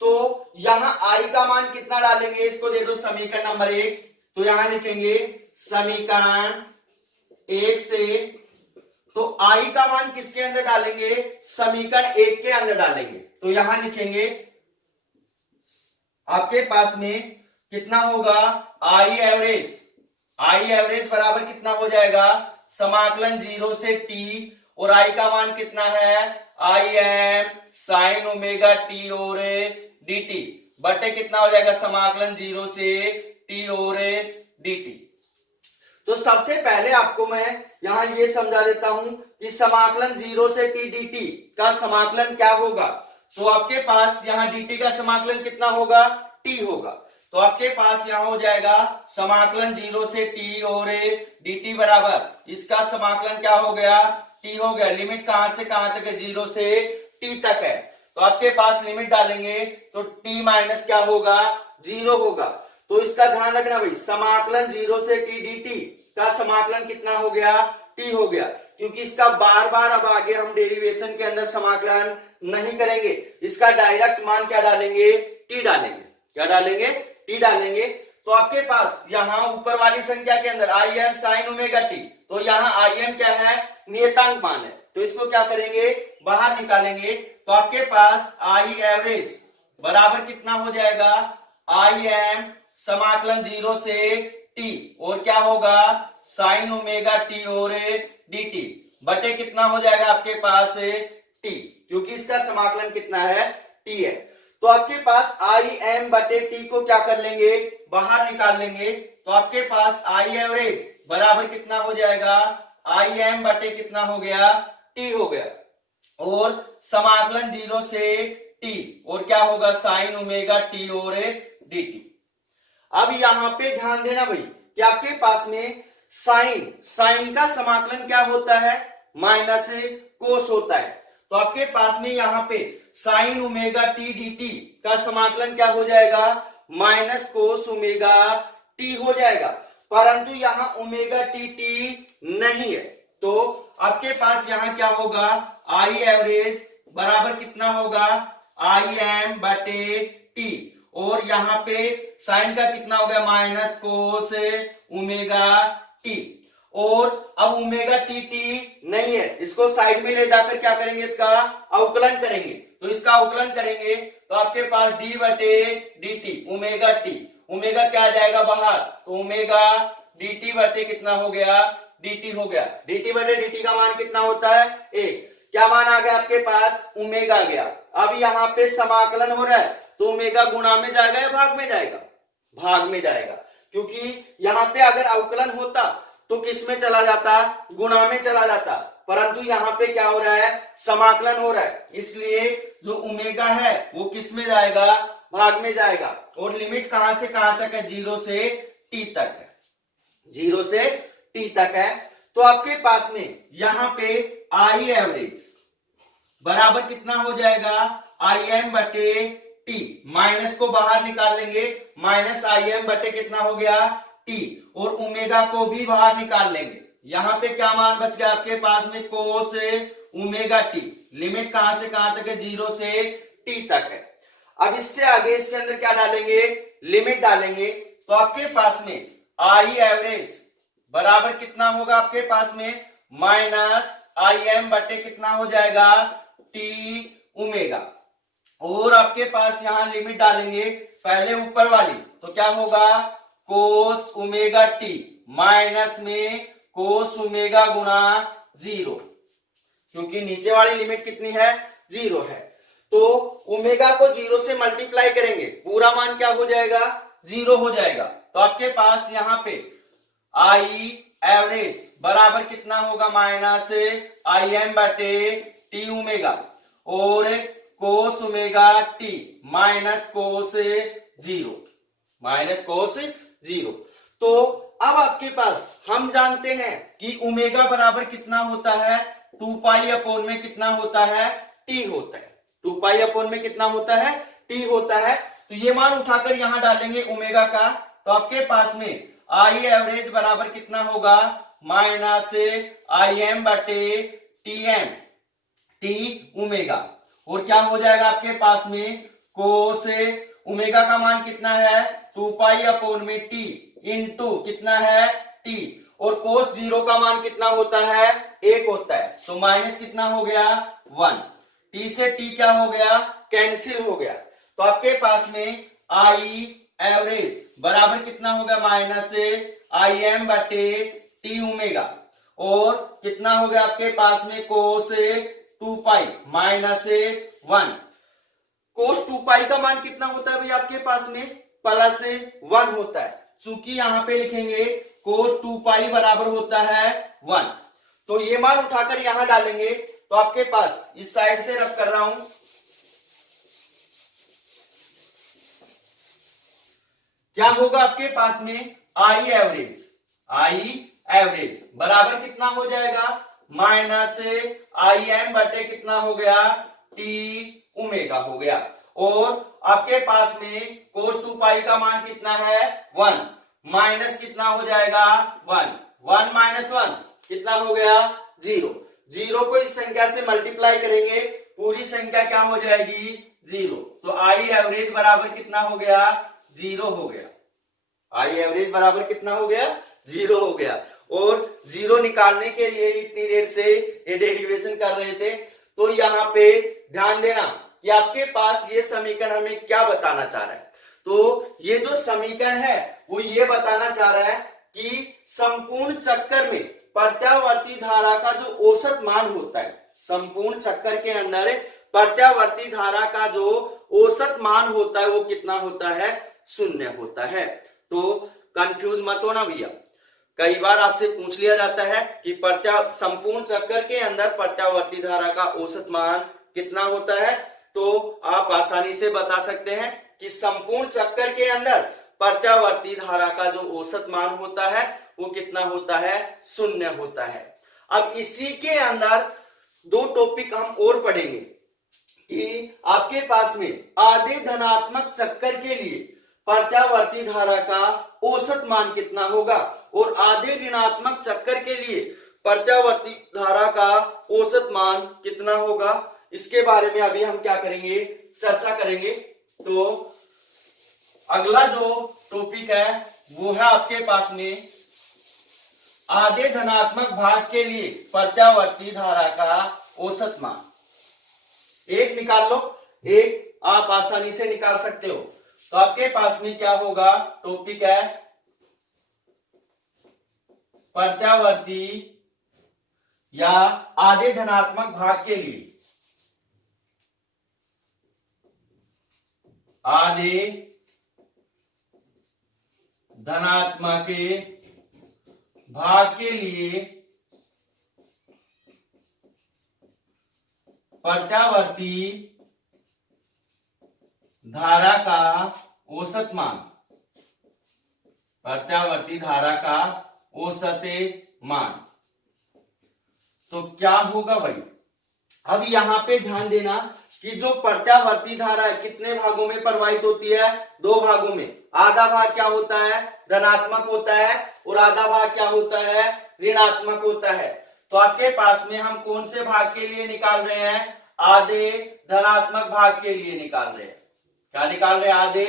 तो यहां I का मान कितना डालेंगे, इसको दे दो समीकरण नंबर 1, तो यहां लिखेंगे समीकरण 1 से, तो I का मान किसके अंदर डालेंगे, समीकरण 1 के अंदर डालेंगे। तो यहां लिखेंगे आपके पास में कितना होगा, आई एवरेज बराबर कितना हो जाएगा, समाकलन 0 से t, और I का मान कितना है, I M sine omega T और dt बटे कितना हो जाएगा, समाकलन 0 से t और dt। तो सबसे पहले आपको मैं यहां ये समझा देता हूं कि समाकलन 0 से t dt का समाकलन क्या होगा। तो आपके पास यहां dt का समाकलन कितना होगा, t होगा। तो आपके पास यहां हो जाएगा समाकलन 0 से t और dt बराबर, इसका समाकलन क्या हो गया, t हो गया। लिमिट कहां से कहां तक है, 0 से t तक है। तो आपके पास लिमिट डालेंगे तो t माइनस क्या होगा, 0 होगा। तो इसका ध्यान रखना भाई, समाकलन 0 से t dt का समाकलन कितना हो गया, t हो गया, क्योंकि इसका बार बार अब आगे हम डेरिवेशन के अंदर समाकलन नहीं करेंगे, इसका डायरेक्ट मान क्या डालेंगे, t डालेंगे। क्या डालेंगे, t डालेंगे। तो आपके पास यहां ऊपर वाली संख्या के अंदर आई एम साइन ओमेगा टी, तो यहां आई एम क्या है, नियतांक मान है, तो इसको क्या करेंगे, बाहर निकालेंगे। तो आपके पास आई एवरेज बराबर कितना हो जाएगा, आई एम समाकलन 0 से t और क्या होगा, साइन ओमेगा टी और dt बटे कितना हो जाएगा आपके पास t, क्योंकि इसका समाकलन कितना है, t है। तो आपके पास आई एम बटे टी को क्या कर लेंगे, बाहर निकाल लेंगे। तो आपके पास आई एवरेज बराबर कितना हो जाएगा, आई एम बटे कितना हो गया, टी हो गया, और समाकलन 0 से टी और क्या होगा, साइन ओमेगा टी और dt। अब यहां पे ध्यान देना भाई कि आपके पास में साइन का समाकलन क्या होता है, माइनस कोस होता है। तो आपके पास में यहां पे साइन ओमेगा टी dt का समाकलन क्या हो जाएगा, माइनस कोस ओमेगा टी हो जाएगा, परंतु यहां ओमेगा टी नहीं है। तो आपके पास यहां क्या होगा, आई एवरेज बराबर कितना होगा, आई एम बटे टी, और यहां पे साइन का कितना हो गया, माइनस कोस ओमेगा टी, और अब ओमेगा टी नहीं है, इसको साइड में ले जाकर क्या करेंगे, इसका अवकलन करेंगे। तो इसका अवकलन करेंगे तो आपके पास डी बटे D T, omega T, omega क्या आ जाएगा बाहर, तो ओमेगा डी टी बटे कितना हो गया, डी टी हो गया। डी टी बटे डी टी का मान कितना होता है, एक। क्या मान आ गया आपके पास, ओमेगा आ गया। अब यहाँ पे समाकलन हो रहा है तो ओमेगा गुणा में जाएगा या भाग में जाएगा, भाग में जाएगा, क्योंकि यहाँ पे अगर अवकलन होता तो किस में चला जाता, गुणा में चला जाता, परंतु यहाँ पे क्या हो रहा है, समाकलन हो रहा है, इसलिए जो ओमेगा है वो किस में जाएगा, भाग में जाएगा। और लिमिट कहां से कहां तक है, 0 से t तक है, 0 से t तक है। तो आपके पास में यहां पे आई एवरेज बराबर कितना हो जाएगा, आई एम बटे टी, माइनस को बाहर निकाल लेंगे, माइनस आई एम बटे कितना हो गया, टी, और ओमेगा को भी बाहर निकाल लेंगे। यहां पे क्या मान बच गया आपके पास में, कोस ओमेगा टी, लिमिट कहां से कहां तक है, 0 से t तक है। अब इससे आगे इसके अंदर क्या डालेंगे, लिमिट डालेंगे, तो आपके पास में आई एवरेज बराबर कितना होगा आपके पास में, माइनस आई एम बटे कितना हो जाएगा, टी ओमेगा, और आपके पास यहां लिमिट डालेंगे पहले ऊपर वाली, तो क्या होगा, कोस ओमेगा टी माइनस में कोस ओमेगा गुणा 0, क्योंकि नीचे वाली लिमिट कितनी है, 0 है। तो ओमेगा को 0 से मल्टीप्लाई करेंगे, पूरा मान क्या हो जाएगा, 0 हो जाएगा। तो आपके पास यहाँ पे आई एवरेज बराबर कितना होगा, माइनस आई एम बटे टी ओमेगा, और कोस omega T minus cos 0, minus cos 0। तो अब आपके पास हम जानते हैं कि ओमेगा बराबर कितना होता है, 2 पाई अपॉन में कितना होता है, टी होता है। 2 पाई अपॉन में कितना होता है, टी होता है। तो ये मान उठाकर यहां डालेंगे ओमेगा का, तो आपके पास में आई एवरेज बराबर कितना होगा, माइनस आई एम बटे टी एम टी ओमेगा, और क्या हो जाएगा आपके पास में, कोस ओमेगा का मान कितना है, 2 पाई अपॉन में टी इंटू कितना है, टी, और कोस 0 का मान कितना होता है, 1 होता है। तो माइनस कितना हो गया, 1, टी से टी क्या हो गया, कैंसिल हो गया। तो आपके पास में आई एवरेज बराबर कितना होगा, माइनस आई एम बटे टी ओमेगा, और कितना हो गया आपके पास में, कोस 2 पाई माइनस 1। कोस 2 पाई का मान कितना होता है भाई आपके पास में, प्लस 1 होता है। चूंकि यहां पे लिखेंगे कोस 2 पाई बराबर होता है 1, तो ये मान उठाकर यहां डालेंगे। तो आपके पास इस साइड से रब कर रहा हूं, क्या होगा आपके पास में, आई एवरेज बराबर कितना हो जाएगा, माइनस आई एम बटे कितना हो गया, टी ओमेगा हो गया, और आपके पास में कोस 2 पाई का मान कितना है, 1, माइनस कितना हो जाएगा, 1 माइनस 1 कितना हो गया, 0। 0 को इस संख्या से मल्टीप्लाई करेंगे, पूरी संख्या क्या हो जाएगी, 0। तो आई एवरेज बराबर कितना हो गया, 0 हो गया। आई एवरेज बराबर कितना हो गया, 0 हो गया। और 0 निकालने के लिए इतनी देर से ये डेरिवेशन कर रहे थे। तो यहाँ पे ध्यान देना कि आपके पास ये समीकरण हमें क्या बताना चाह रहा है। तो ये जो समीकरण है वो ये बताना चाह रहा है कि संपूर्ण चक्कर में प्रत्यावर्ती धारा का जो औसत मान होता है, संपूर्ण चक्कर के अंदर प्रत्यावर्ती धारा का जो औसत मान होता है वो कितना होता है, 0 होता है। तो कंफ्यूज मत होना भैया, कई बार आपसे पूछ लिया जाता है कि संपूर्ण चक्कर के अंदर प्रत्यावर्ती धारा का औसत मान कितना होता है। तो आप आसानी से बता सकते हैं कि संपूर्ण चक्कर के अंदर प्रत्यावर्ती धारा का जो औसत मान होता है वो कितना होता है, 0 होता है। अब इसी के अंदर 2 टॉपिक हम और पढ़ेंगे कि आपके पास में आधे धनात्मक चक्कर के लिए प्रत्यावर्ती धारा का औसत मान कितना होगा, और आधे ऋणात्मक चक्कर के लिए प्रत्यावर्ती धारा का औसत मान कितना होगा। इसके बारे में अभी हम क्या करेंगे, चर्चा करेंगे। तो अगला जो टॉपिक है वो है आपके पास में आधे धनात्मक भाग के लिए प्रत्यावर्ती धारा का औसत मान। एक निकाल लो, एक आप आसानी से निकाल सकते हो। तो आपके पास में क्या होगा, टॉपिक है प्रत्यावर्ती या आधे धनात्मक भाग के लिए, आधे धनात्मक भाग के लिए प्रत्यावर्ती धारा का औसत मान, प्रत्यावर्ती धारा का औसत मान। तो क्या होगा भाई, अब यहां पे ध्यान देना कि जो प्रत्यावर्ती धारा है कितने भागों में प्रवाहित होती है, 2 भागों में। आधा भाग क्या होता है, धनात्मक होता है, और आधा भाग क्या होता है, ऋणात्मक होता है। तो आपके पास में हम कौन से भाग के लिए निकाल रहे हैं, आधे धनात्मक भाग के लिए निकाल रहे हैं। क्या निकाल रहे हैं, आधे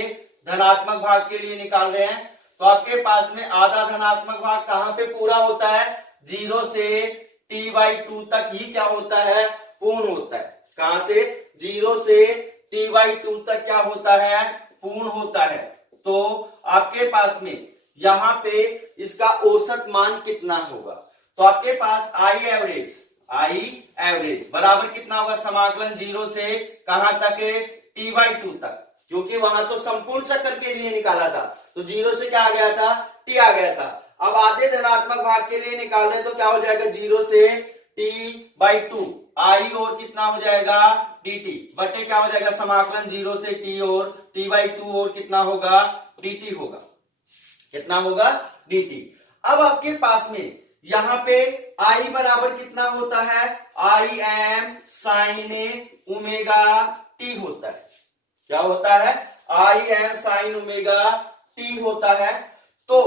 धनात्मक भाग के लिए निकाल रहे हैं। तो आपके पास में आधा धनात्मक भाग कहां पे पूरा होता है, 0 से t/2 तक ही क्या होता है, पूर्ण होता है। कहां से, 0 से t/2 तक क्या होता है, पूर्ण होता है। तो आपके पास में यहां पे इसका औसत मान कितना होगा, तो आपके पास आई एवरेज बराबर कितना होगा, समाकलन 0 से कहां तक, t/2 तक, क्योंकि वहां तो संपूर्ण चक्कर के लिए निकाला था, तो 0 से क्या आ गया था, t आ गया था। अब आधे धनात्मक भाग के लिए निकाल रहे तो क्या हो जाएगा, 0 से t/2 आई और कितना हो जाएगा dt बटे क्या हो जाएगा, समाकलन 0 से t और t/2 और कितना होगा, dt होगा, कितना होगा, dt। अब आपके पास में यहां पे I बराबर कितना होता है, I M sine omega t होता है, क्या होता है, I M sine omega t होता है। तो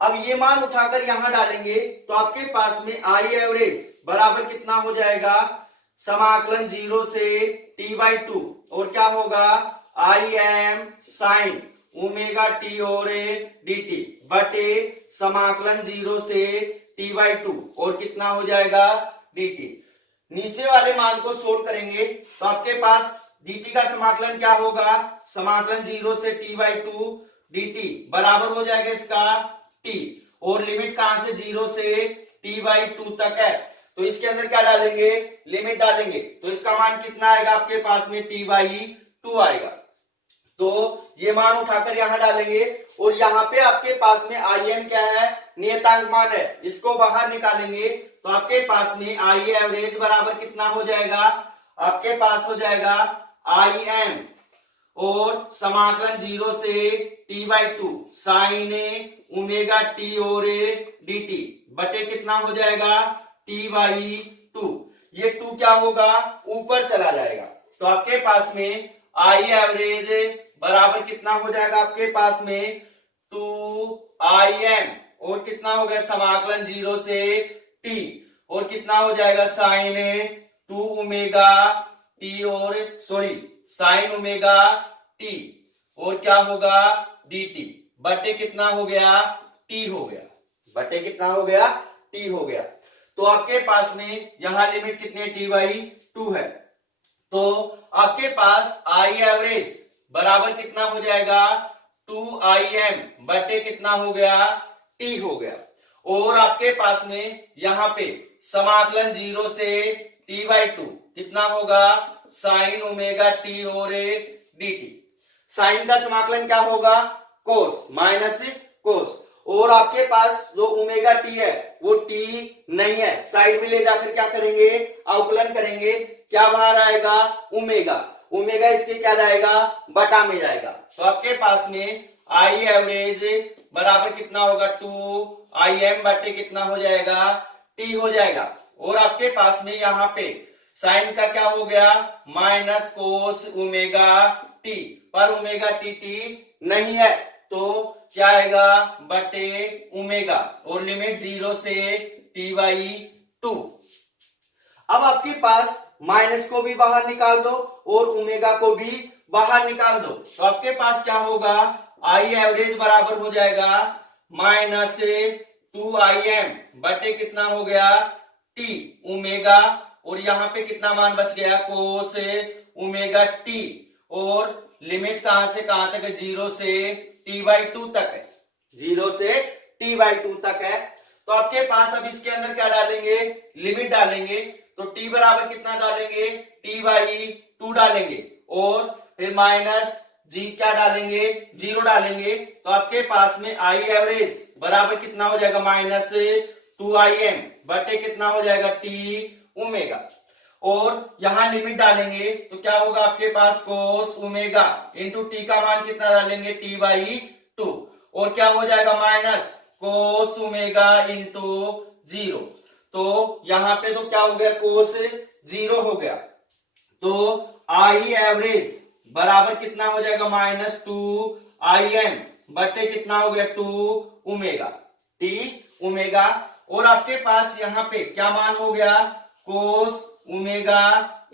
अब ये मान उठाकर यहां डालेंगे तो आपके पास में आई एवरेज बराबर कितना हो जाएगा, समाकलन 0 से t/2 और क्या होगा, आई एम साइन ओमेगा t और dt बटे समाकलन 0 से t/2 और कितना हो जाएगा, dt। नीचे वाले मान को सोल्व करेंगे तो आपके पास dt का समाकलन क्या होगा, समाकलन 0 से t/2 dt बराबर हो जाएगा इसका t, और लिमिट कहां से, 0 से t/2 तक है, तो इसके अंदर क्या डालेंगे, लिमिट डालेंगे, तो इसका मान कितना आएगा आपके पास में, t/2 आएगा। तो ये मान उठाकर यहां डालेंगे और यहां पे आपके पास में im क्या है, नियतांक मान है, इसको बाहर निकालेंगे तो आपके पास में आई एवरेज बराबर कितना हो जाएगा, आपके पास हो जाएगा im और समाकलन 0 से t/2 साइन ओमेगा t और dt बटे कितना हो जाएगा, t/2। ये 2 क्या होगा, ऊपर चला जाएगा, तो आपके पास में आई एवरेज बराबर कितना हो जाएगा, आपके पास में 2im और कितना हो गया, समाकलन 0 से t और कितना हो जाएगा, साइन 2 ओमेगा t और साइन ओमेगा t और क्या होगा, dt बटे कितना हो गया, t हो गया, बटे कितना हो गया, t हो गया। तो आपके पास में यहां लिमिट कितनी है, t/2 है, तो आपके पास आई एवरेज बराबर कितना हो जाएगा, 2im बटे कितना हो गया, t हो गया। और आपके पास में यहां पे समाकलन 0 से t/2 कितना होगा, साइन ओमेगा t और dt, साइन का समाकलन क्या होगा, कोस माइनस कोस, और आपके पास जो ओमेगा t है वो t नहीं है, साइड में ले जाकर क्या करेंगे, अवकलन करेंगे, क्या बाहर आएगा, ओमेगा, ओमेगा इसके क्या जाएगा, बटा में जाएगा, तो आपके पास में आई एवरेज बराबर कितना होगा, 2im बटे कितना हो जाएगा, t हो जाएगा। और आपके पास में यहाँ पे साइन का क्या हो गया, माइनस कोस ओमेगा t, पर ओमेगा t नहीं है तो क्या आएगा, बटे ओमेगा और लिमिट 0 से t/2। अब आपके पास माइनस को भी बाहर निकाल दो और ओमेगा को भी बाहर निकाल दो, तो आपके पास क्या होगा, आई एवरेज बराबर हो जाएगा माइनस 2im बटे कितना हो गया, t ओमेगा, और यहां पे कितना मान बच गया, कोस ओमेगा t, और लिमिट कहां से कहां तक है, 0 से t/2 तक है, 0 से t/2 तक है। तो आपके पास अब इसके अंदर क्या डालेंगे, लिमिट डालेंगे, तो t बराबर कितना डालेंगे, t/2 डालेंगे, और फिर माइनस g क्या डालेंगे, 0 डालेंगे, तो आपके पास में आई एवरेज बराबर कितना हो जाएगा, माइनस 2im बटे कितना हो जाएगा, t ओमेगा, और यहां लिमिट डालेंगे तो क्या होगा, आपके पास कोस ओमेगा इंटू टी का मान कितना डालेंगे, t/2, और क्या हो जाएगा, माइनस कोस ओमेगा इंटू 0, तो यहां पे तो क्या हो गया, कोस 0 हो गया, तो आई एवरेज बराबर कितना हो जाएगा, माइनस 2im बटे कितना हो गया, 2 ओमेगा t ओमेगा, और आपके पास यहां पे क्या मान हो गया, कोस ओमेगा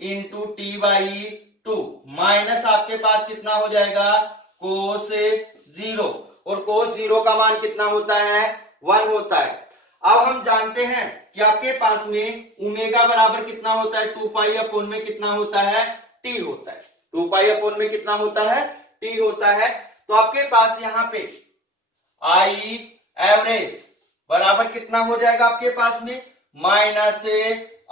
इंटू t/2 माइनस आपके पास कितना हो जाएगा, कोस 0, और कोस 0 का मान कितना होता है, 1 होता है। अब हम जानते हैं कि आपके पास में ओमेगा बराबर कितना होता है, 2π में कितना होता है, t होता है, 2π में कितना होता है, t होता है। तो आपके पास यहाँ पे आई एवरेज बराबर कितना हो जाएगा, आपके पास में माइनस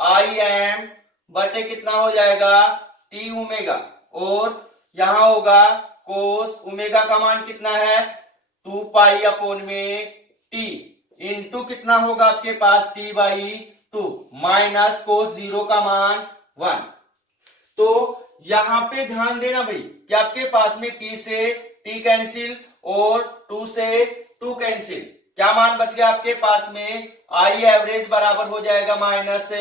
आई एम बटे कितना हो जाएगा टी ओमेगा, और यहां होगा कोस ओमेगा का मान कितना है 2 पाई अपॉन में टी इंटू कितना होगा आपके पास टी बाई 2 माइनस कोस 0 का मान 1। तो यहां पे ध्यान देना भाई कि आपके पास में टी से टी कैंसिल और 2 से 2 कैंसिल, क्या मान बच गया आपके पास में आई एवरेज बराबर हो जाएगा माइनस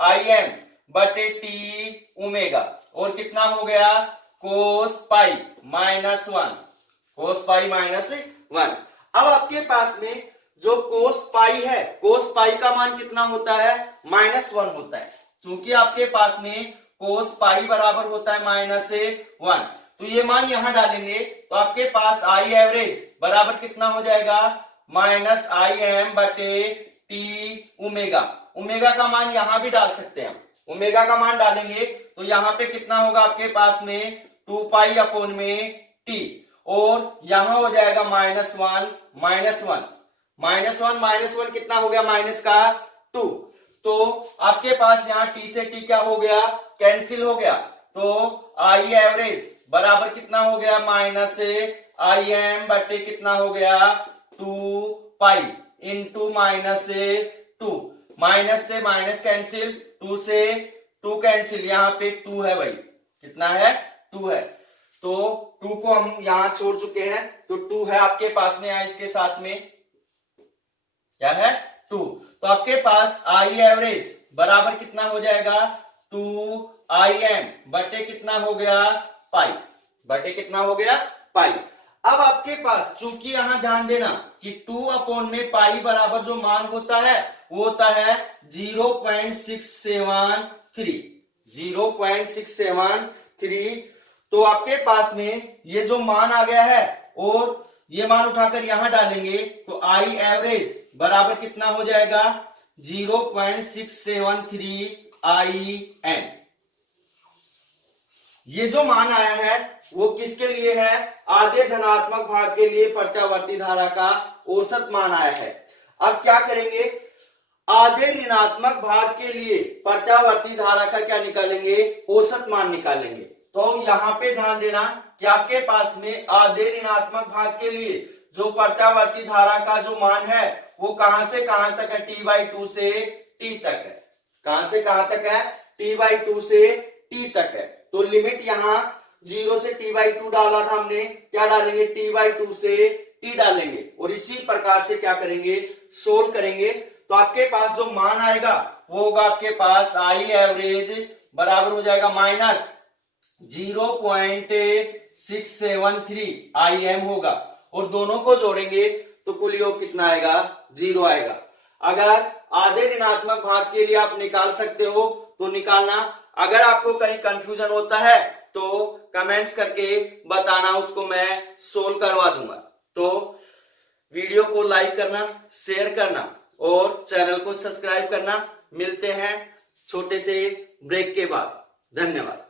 आई एम बटे टी ओमेगा, और कितना हो गया कोस पाई माइनस 1, कोस पाई माइनस 1। अब आपके पास में जो कोस पाई है, कोस पाई का मान कितना होता है -1 होता है, क्योंकि आपके पास में कोस पाई बराबर होता है -1, तो ये मान यहां डालेंगे तो आपके पास आई एवरेज बराबर कितना हो जाएगा माइनस आई एम बटे टी ओमेगा। ओमेगा का मान यहां भी डाल सकते हैं, ओमेगा का मान डालेंगे तो यहां पे कितना होगा आपके पास में 2 पाई अपॉन में टी, और यहां हो जाएगा -1 -1 कितना हो गया माइनस का 2, तो आपके पास यहां टी से टी क्या हो गया कैंसिल हो गया, तो आई एवरेज बराबर कितना हो गया माइनस आई एम बटे कितना हो गया 2 पाई इंटू -2, माइनस से माइनस कैंसिल 2 से 2 कैंसिल, यहां पे 2 है भाई, कितना है 2 है, तो 2 को हम यहां छोड़ चुके हैं, तो 2 है आपके पास में, इसके साथ में क्या है 2, तो आपके पास आई एवरेज बराबर कितना हो जाएगा 2 आई एम बटे कितना हो गया पाई, बटे कितना हो गया पाई। अब आपके पास चूंकि यहां ध्यान देना कि 2 अपॉन में पाई बराबर जो मान होता है वो होता है 0.673, तो आपके पास में ये जो मान आ गया है और ये मान उठाकर यहां डालेंगे तो आई एवरेज बराबर कितना हो जाएगा 0.673 आई एन। ये जो मान आया है वो किसके लिए है आधे धनात्मक भाग के लिए प्रत्यावर्ती धारा का औसत मान आया है। अब क्या करेंगे आधे ऋणात्मक भाग के लिए प्रत्यावर्ती धारा का क्या निकालेंगे औसत मान निकालेंगे। तो यहां पे ध्यान देना कि आपके पास में आधे ऋणात्मक भाग के लिए जो प्रत्यावर्ती धारा का जो मान है वो कहां से कहां तक है t/2 से t तक है, कहां से कहां तक है t/2 से t तक है, तो लिमिट यहां 0 से t/2 डाला था हमने, क्या डालेंगे t/2 से t डालेंगे और इसी प्रकार से क्या करेंगे सोल्व करेंगे, तो आपके पास जो मान आएगा वो होगा आपके पास आई एवरेज बराबर हो जाएगा माइनस 0.673 आई एम होगा, और दोनों को जोड़ेंगे तो कुल योग कितना आएगा 0 आएगा। अगर आधे ऋणात्मक भाग के लिए आप निकाल सकते हो तो निकालना, अगर आपको कहीं कंफ्यूजन होता है तो कमेंट्स करके बताना, उसको मैं सोल्व करवा दूंगा। तो वीडियो को लाइक करना, शेयर करना और चैनल को सब्सक्राइब करना। मिलते हैं छोटे से ब्रेक के बाद, धन्यवाद।